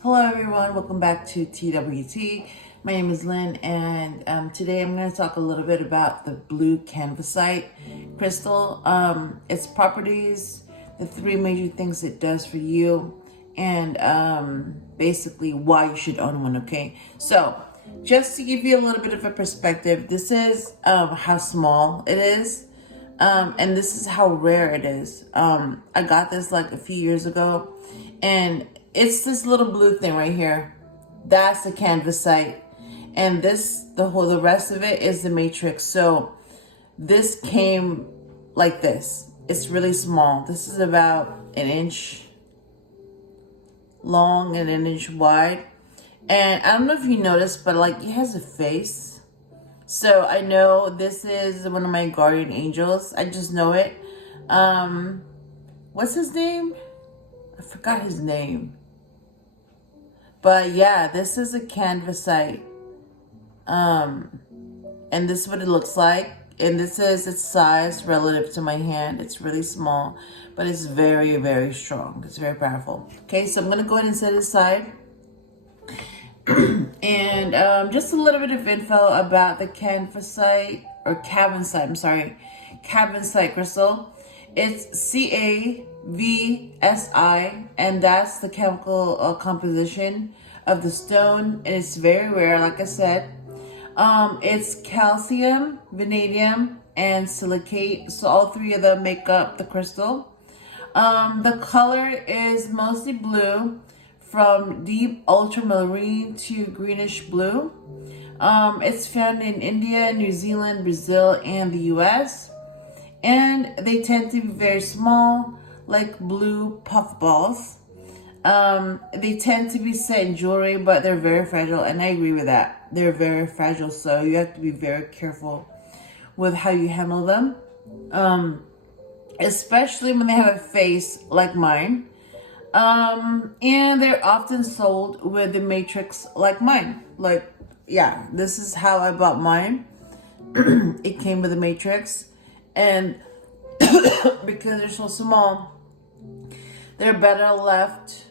Hello everyone, welcome back to TWT. My name is Lynn and today I'm going to talk a little bit about the blue Cavansite crystal, its properties, the three major things it does for you, and basically why you should own one, okay? So just to give you a little bit of a perspective, this is how small it is. And this is how rare it is. I got this like a few years ago, and it's this little blue thing right here. That's the Cavansite, and the rest of it is the matrix. So this came like this. It's really small. This is about an inch long and an inch wide. And I don't know if you noticed, but like it has a face. So I know this is one of my guardian angels. I just know it. What's his name? I forgot his name. But yeah, this is a Cavansite. And this is what it looks like. And this is its size relative to my hand. It's really small, but it's very, very strong. It's very powerful. Okay, so I'm gonna go ahead and set it aside. And just a little bit of info about the Cavansite crystal. It's Cavsi, and that's the chemical composition of the stone, and it's very rare, like I said. It's calcium, vanadium, and silicate, so all three of them make up the crystal. The color is mostly blue, from deep ultramarine to greenish blue. It's found in India, New Zealand, Brazil, and the US. And they tend to be very small, like blue puff balls. They tend to be set in jewelry, but they're very fragile, and I agree with that. They're very fragile, so you have to be very careful with how you handle them. Especially when they have a face like mine. And they're often sold with the matrix like mine. Like, yeah, this is how I bought mine. It came with the matrix, and because they're so small, they're better left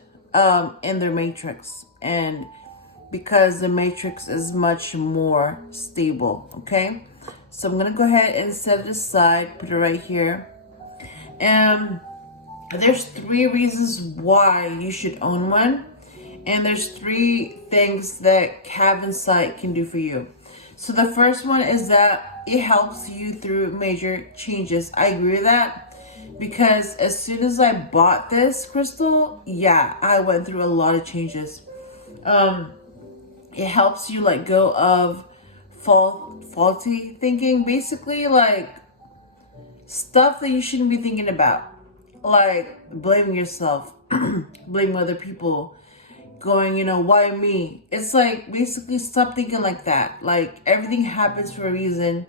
in their matrix, and because the matrix is much more stable. Okay, so I'm gonna go ahead and set it aside, put it right here. And there's three reasons why you should own one, and there's three things that Cavansite can do for you. So the first one is that it helps you through major changes. I agree with that, because as soon as I bought this crystal, yeah, I went through a lot of changes. It helps you let go of faulty thinking, basically like stuff that you shouldn't be thinking about. Like blaming yourself, blaming other people, going, why me? It's like basically stop thinking like that. Like everything happens for a reason,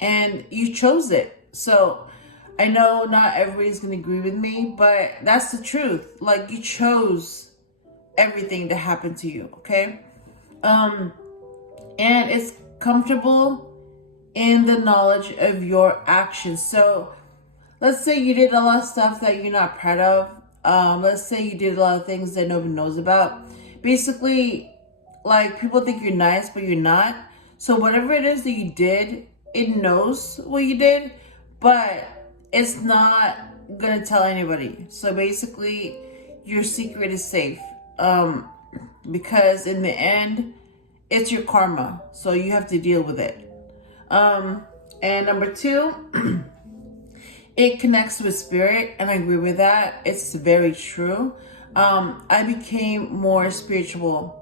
and you chose it. So I know not everybody's gonna agree with me, but that's the truth. Like you chose everything to happen to you, okay? And it's comfortable in the knowledge of your actions. So let's say you did a lot of stuff that you're not proud of. Let's say you did a lot of things that nobody knows about. Basically, like people think you're nice, but you're not. So whatever it is that you did, it knows what you did, but it's not gonna tell anybody. So basically, your secret is safe. Because in the end, it's your karma. So you have to deal with it. And number two, it connects with spirit, and I agree with that. It's very true. I became more spiritual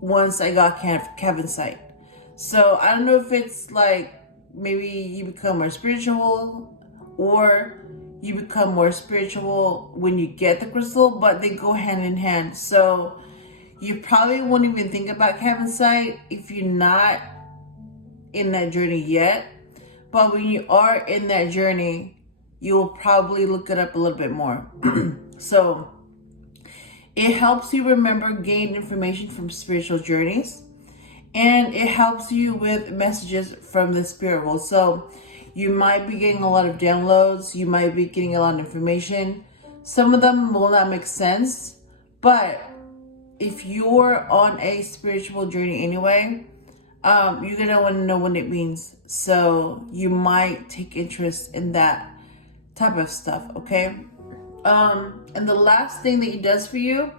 once I got Cavansite. So I don't know if it's like maybe you become more spiritual, or you become more spiritual when you get the crystal, but they go hand in hand. So you probably won't even think about Cavansite if you're not in that journey yet. But when you are in that journey, you will probably look it up a little bit more. So it helps you remember gain information from spiritual journeys, and it helps you with messages from the spirit world. So you might be getting a lot of downloads, you might be getting a lot of information. Some of them will not make sense, but if you're on a spiritual journey anyway, you're gonna want to know what it means. So you might take interest in that type of stuff, okay? And the last thing that it does for you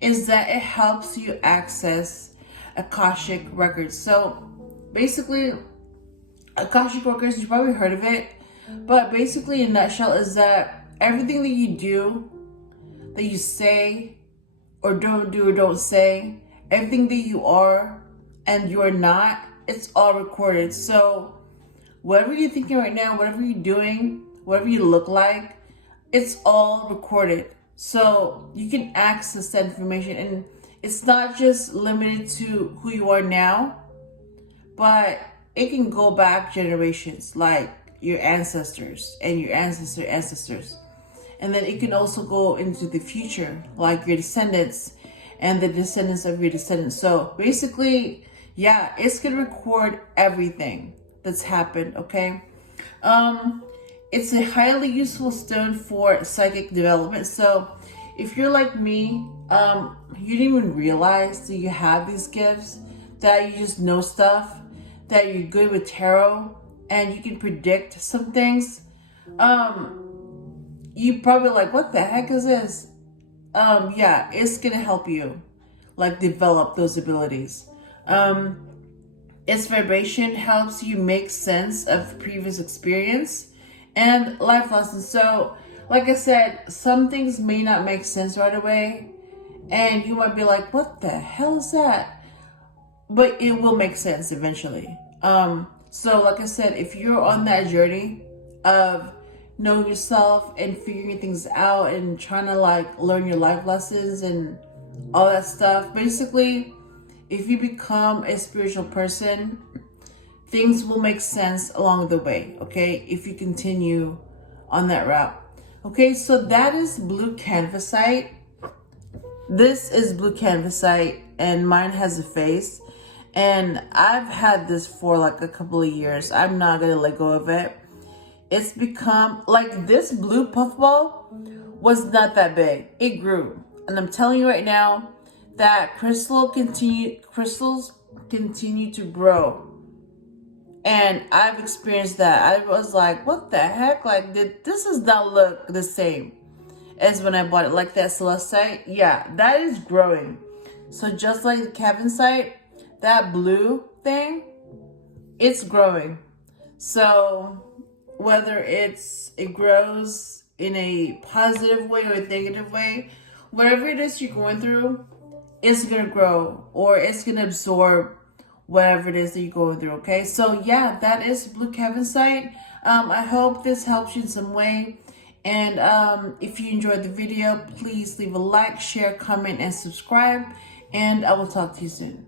is that it helps you access Akashic records. So basically, Akashic records, you've probably heard of it, but basically in a nutshell is that everything that you do, that you say, or don't do or don't say, everything that you are and you're not, it's all recorded. So whatever you're thinking right now, whatever you're doing, whatever you look like, it's all recorded. So you can access that information, and it's not just limited to who you are now, but it can go back generations, like your ancestors and your ancestors. And then it can also go into the future, like your descendants and the descendants of your descendants. So basically, yeah, it's gonna record everything that's happened, okay? It's a highly useful stone for psychic development. So if you're like me, you didn't even realize that you have these gifts, that you just know stuff, that you're good with tarot, and you can predict some things. You probably like, what the heck is this? Yeah, it's gonna help you like develop those abilities. Its vibration helps you make sense of previous experience and life lessons. So like I said, some things may not make sense right away, and you might be like, what the hell is that? But it will make sense eventually. So like I said, if you're on that journey of knowing yourself and figuring things out and trying to like learn your life lessons and all that stuff, basically, if you become a spiritual person, things will make sense along the way, okay? If you continue on that route. Okay, so that is blue Cavansite. This is blue Cavansite, and mine has a face. And I've had this for like a couple of years. I'm not gonna let go of it. It's become, like, this blue puffball was not that big. It grew. And I'm telling you right now that crystals continue to grow. And I've experienced that. I was like, what the heck? Like, this does not look the same as when I bought it. Like that celestite, yeah, that is growing. So just like the Cavansite, that blue thing, it's growing. So whether it grows in a positive way or a negative way, whatever it is you're going through, it's gonna grow, or it's gonna absorb whatever it is that you're going through, okay? So yeah, that is blue Cavansite. I hope this helps you in some way. And if you enjoyed the video, please leave a like, share, comment, and subscribe. And I will talk to you soon.